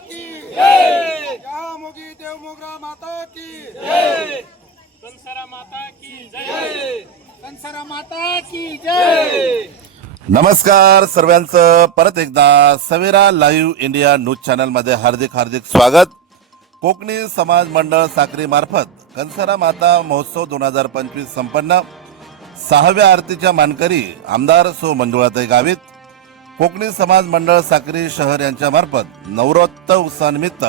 की। या मोगी देव मोगरा माता की। कंसरा माता की जय। कंसरा माता की जय। नमस्कार सर्वांचं. परत एकदा सवेरा लाईव्ह इंडिया न्यूज चॅनलमध्ये हार्दिक हार्दिक स्वागत. कोकणी समाज मंडळ साक्री मार्फत कंसरा माता महोत्सव दोन हजार पंचवीस संपन्न. सहाव्या आरतीच्या मानकरी आमदार सो मंजुळाताई गावित. कोकणी समाज मंडळ साक्री शहर यांच्या मार्फत उत्सवानिमित्त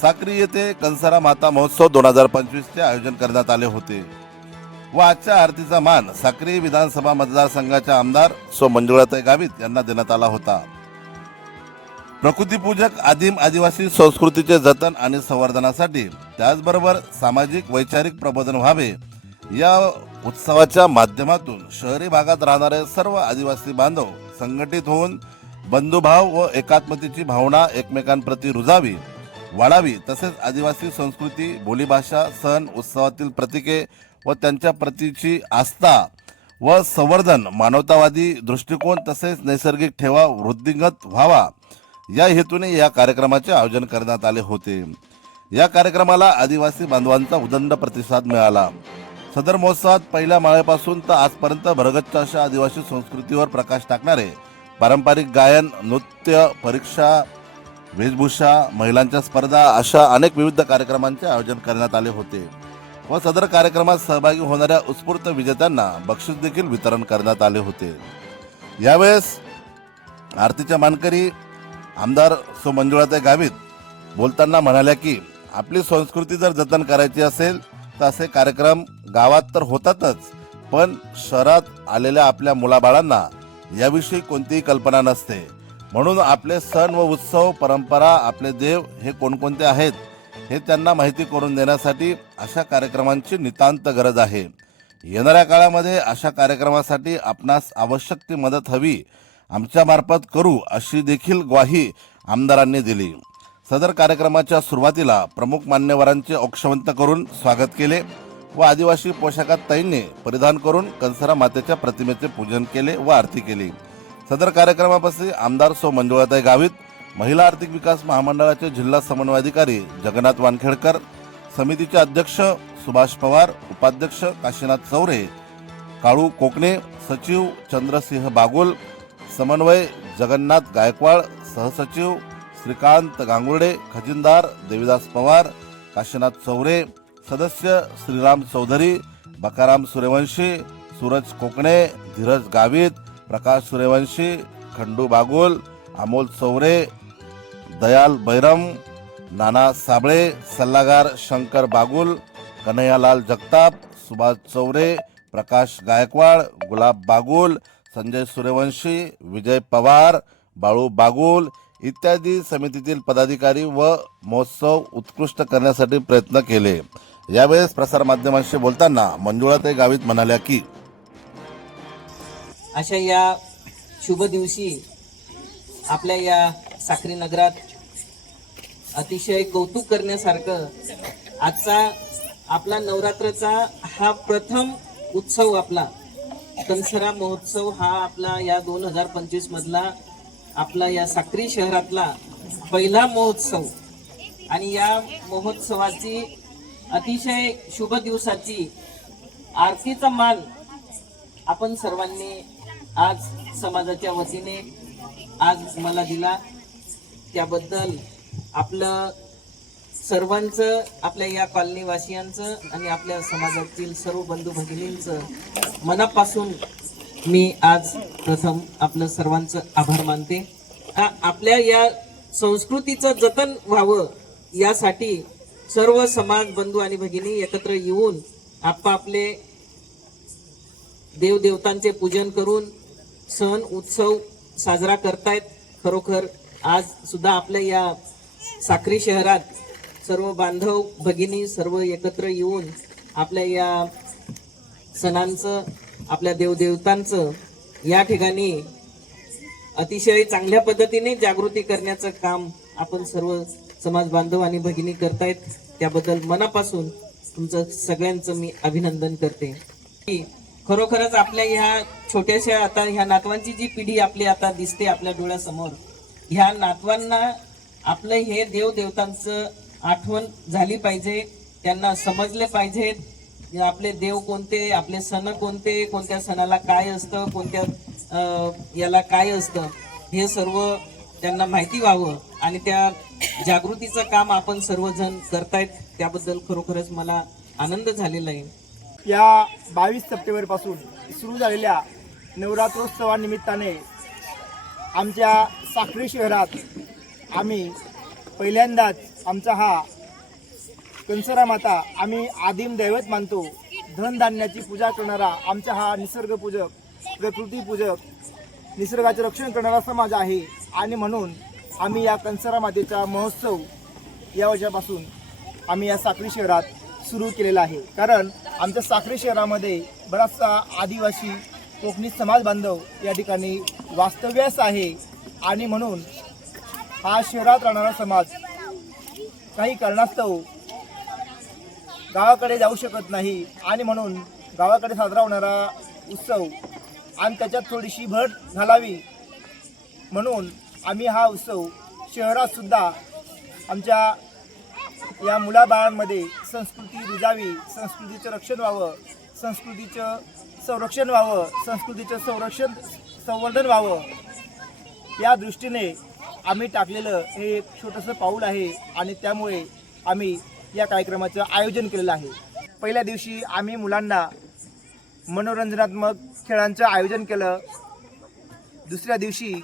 साक्री येथे कंसारा माता महोत्सव दोन हजार पंचवीसचे आयोजन करण्यात आले होते. व आजच्या आरतीचा मान साक्री विधानसभा मतदारसंघाच्या आमदार सो मंजुळाताई गावित यांना देण्यात आला होता. प्रकृतीपूजक आदिम आदिवासी संस्कृतीचे जतन आणि संवर्धनासाठी त्याचबरोबर सामाजिक वैचारिक प्रबोधन व्हावे या उत्सवाच्या माध्यमातून शहरी भागात राहणारे सर्व आदिवासी बांधव संघटित होऊन बंधुभाव व एकात्मतेची भावना एकमेकांप्रती रुजावी वाढावी तसेच आदिवासी संस्कृती बोलीभाषा सण उत्सवातील प्रतीके व त्यांच्या प्रतीची आस्था व संवर्धन मानवतावादी दृष्टिकोन तसेच नैसर्गिक ठेवा वृद्धिंगत व्हावा या हेतूने या कार्यक्रमाचे आयोजन करण्यात आले होते. या कार्यक्रमाला आदिवासी बांधवांचा उदंड प्रतिसाद मिळाला. सदर महोत्सवात पहिल्या माळेपासून तर आजपर्यंत भरगच्च अशा आदिवासी संस्कृतीवर प्रकाश टाकणारे पारंपरिक गायन नृत्य परीक्षा वेशभूषा महिलांच्या स्पर्धा अशा अनेक विविध कार्यक्रमांचे आयोजन करण्यात आले होते. व सदर कार्यक्रमात सहभागी होणाऱ्या उत्स्फूर्त विजेत्यांना बक्षीस देखील वितरण करण्यात आले होते. यावेळेस आरतीच्या मानकरी आमदार सो मंजुळाताई गावित बोलताना म्हणाल्या की आपली संस्कृती जर जतन करायची असेल तर असे कार्यक्रम गावात तर होतातच पण शहरात आलेल्या आपल्या मुलाबाळांना याविषयी कोणतीही कल्पना नसते. म्हणून आपले सण व उत्सव परंपरा आपले देव हे कोणकोणते आहेत हे त्यांना माहिती करून देण्यासाठी अशा कार्यक्रमांची नितांत गरज आहे. येणाऱ्या काळामध्ये अशा कार्यक्रमासाठी आपणास आवश्यक ती मदत हवी. आमच्यामार्फत करू अशी देखील ग्वाही आमदारांनी दिली. सदर कार्यक्रमाच्या सुरुवातीला प्रमुख मान्यवरांचे औक्षवंत करून स्वागत केले व आदिवासी पोशाखात ताईंनी परिधान करून कंसरा मातेच्या प्रतिमेचे पूजन केले व आरती केली. सदर कार्यक्रमापासून आमदार सो मंजुळाताई गावित महिला आर्थिक विकास महामंडळाचे जिल्हा समन्वयाधिकारी जगन्नाथ वानखेडकर समितीचे अध्यक्ष सुभाष पवार उपाध्यक्ष काशीनाथ चौरे काळू कोकणे सचिव चंद्रसिंह बागुल समन्वय जगन्नाथ गायकवाड सहसचिव श्रीकांत गांगुर्डे खजिनदार देविदास पवार काशीनाथ चौरे सदस्य श्रीराम चौधरी बकाराम सूर्यवंशी सूरज कोकणे धीरज गावित प्रकाश सूर्यवंशी खंडू बागुल अमोल चौरे दयाल बैरम नाना साबळे सल्लागार शंकर बागुल कन्हैयालाल जगताप सुभाष चौरे प्रकाश गायकवाड गुलाब बागुल संजय सूर्यवंशी विजय पवार बाळू बागुल इत्यादी समितीतील पदाधिकारी व महोत्सव उत्कृष्ट करण्यासाठी प्रयत्न केले. यावेळेस प्रसारमाध्यमांशी बोलताना मंजुळाताई गावित म्हणाल्या की अशा या शुभ दिवशी आपल्या या साखरी नगरात अतिशय कौतुक करण्यासारखं आजचा आपला नवरात्रचा हा प्रथम उत्सव आपला. कंसरा महोत्सव हा आपला या दोन हजार पंचवीस मधला आपला या साक्री शहरातला पहिला महोत्सव. आणि या महोत्सवाची अतिशय शुभ दिवसाची आरतीचा मान आपण सर्वांनी आज समाजाच्या वतीने आज मला दिला. त्याबद्दल आपलं सर्वांचं आपल्या या कॉलनीवासियांचं आणि आपल्या समाजातील सर्व बंधू भगिनींचं मनापासून मी आज प्रथम आपलं सर्वांचं आभार मानते. का आपल्या या संस्कृतीचं जतन व्हावं यासाठी सर्व समाज बंधू आणि भगिनी एकत्र येऊन आपापले देवदेवतांचे पूजन करून सण उत्सव साजरा करतायत. खरोखर आज सुद्धा आपल्या या साक्री शहरात सर्व बांधव भगिनी सर्व एकत्र येऊन आपल्या या सणांचं आपल्या देवदेवतांचं या ठिकाणी अतिशय चांगल्या पद्धतीने जागृती करण्याचं काम आपण सर्व समाज बांधव आणि भगिनी करतायत. त्याबद्दल मनापासून तुमचं सगळ्यांचं मी अभिनंदन करते. की खरोखरच आपल्या ह्या छोट्याशा आता ह्या नातवांची जी पिढी आपली आता दिसते आपल्या डोळ्यासमोर ह्या नातवांना आपलं हे देवदेवतांचं आठवण झाली पाहिजे त्यांना समजले पाहिजेत आपले देव कोणते आपले सण कोणते कोणत्या सणाला काय असतं कोणत्या याला काय असतं हे सर्व त्यांना माहिती व्हावं आणि त्या जागृतीचं काम आपण सर्वजण करतायत त्याबद्दल खरोखरच मला आनंद झालेला आहे. या बावीस सप्टेंबरपासून सुरू झालेल्या नवरात्रोत्सवानिमित्ताने आमच्या साक्री शहरात आम्ही पहिल्यांदाच आमचा हा कंसरा माता आम्ही आदिम दैवत मानतो. धनधान्याची पूजा करणारा आमचा हा निसर्गपूजक प्रकृती पूजक निसर्गाचे रक्षण करणारा समाज आहे. आणि म्हणून आम्ही या कंसरा मातेचा महोत्सव या वर्षापासून आम्ही या साखरी शहरात सुरू केलेला आहे. कारण आमच्या साखरी शहरामध्ये बराचसा आदिवासी कोकणी समाज बांधव या ठिकाणी वास्तव्यास आहे. आणि म्हणून हा शहरात राहणारा समाज काही कारणास्तव गावाकडे जाऊ शकत नाही. आणि म्हणून गावाकडे साजरा होणारा उत्सव आणि त्याच्यात थोडीशी भर घालावी. म्हणून आम्ही हा उत्सव शहरातसुद्धा आमच्या या मुलाबाळांमध्ये संस्कृती रुजावी संस्कृतीचं रक्षण व्हावं संस्कृतीचं संरक्षण व्हावं संस्कृतीचं संरक्षण संवर्धन व्हावं. या दृष्टीने आम्ही टाकलेलं हे एक छोटंसं पाऊल आहे आणि त्यामुळे आम्ही या कार्यक्रमाचं आयोजन केलेलं आहे. पहिल्या दिवशी आम्ही मुलांना मनोरंजनात्मक खेळांचं आयोजन केलं. दुसऱ्या दिवशी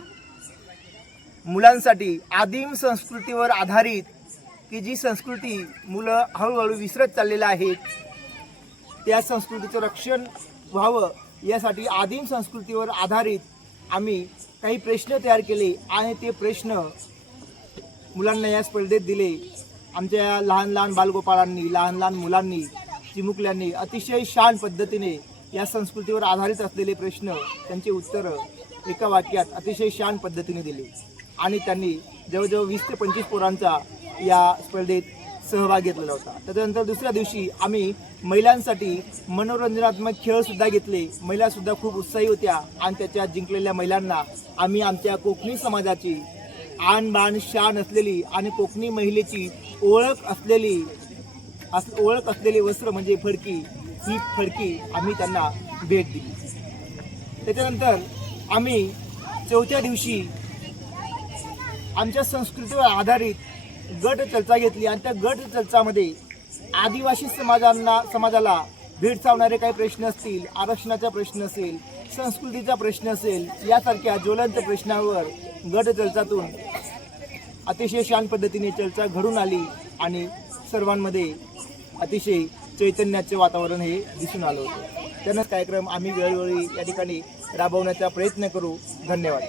मुलांसाठी आदिम संस्कृतीवर आधारित की जी संस्कृती मुलं हळूहळू विसरत चाललेलं आहेत त्या संस्कृतीचं रक्षण व्हावं यासाठी आदिम संस्कृतीवर आधारित आम्ही काही प्रश्न तयार केले आणि ते प्रश्न मुलांना या स्पर्धेत दिले. आमच्या लहान लहान बालगोपाळांनी लहान लहान मुलांनी चिमुकल्यांनी अतिशय शान पद्धतीने या संस्कृतीवर आधारित असलेले प्रश्न त्यांची उत्तरं एका वाक्यात अतिशय शान पद्धतीने दिली. आणि त्यांनी जवळजवळ वीस ते पंचवीस पोरांचा या स्पर्धेत सहभाग घेतलेला होता. त्याच्यानंतर दुसऱ्या दिवशी आम्ही महिलांसाठी मनोरंजनात्मक खेळसुद्धा घेतले. महिलासुद्धा खूप उत्साही होत्या आणि त्याच्यात जिंकलेल्या महिलांना आम्ही आमच्या कोकणी समाजाची आण बाण शान असलेली आणि कोकणी महिलेची ओळख असलेली अस ओळख असलेली वस्त्र म्हणजे फडकी ही फडकी आम्ही त्यांना भेट दिली. त्याच्यानंतर आम्ही चौथ्या दिवशी आमच्या संस्कृतीवर आधारित गट चर्चा घेतली आणि त्या गट चर्चामध्ये आदिवासी समाजांना समाजाला भेडसावणारे काही प्रश्न असतील आरक्षणाचा प्रश्न असेल संस्कृतीचा प्रश्न असेल यासारख्या ज्वलंत प्रश्नावर गट चर्चातून अतिशय शान पद्धतीने चर्चा घडून आली आणि सर्वांमध्ये अतिशय चैतन्याचे वातावरण हे दिसून आलं होतं. त्यांनाच कार्यक्रम आम्ही वेळोवेळी या ठिकाणी राबवण्याचा प्रयत्न करू. धन्यवाद.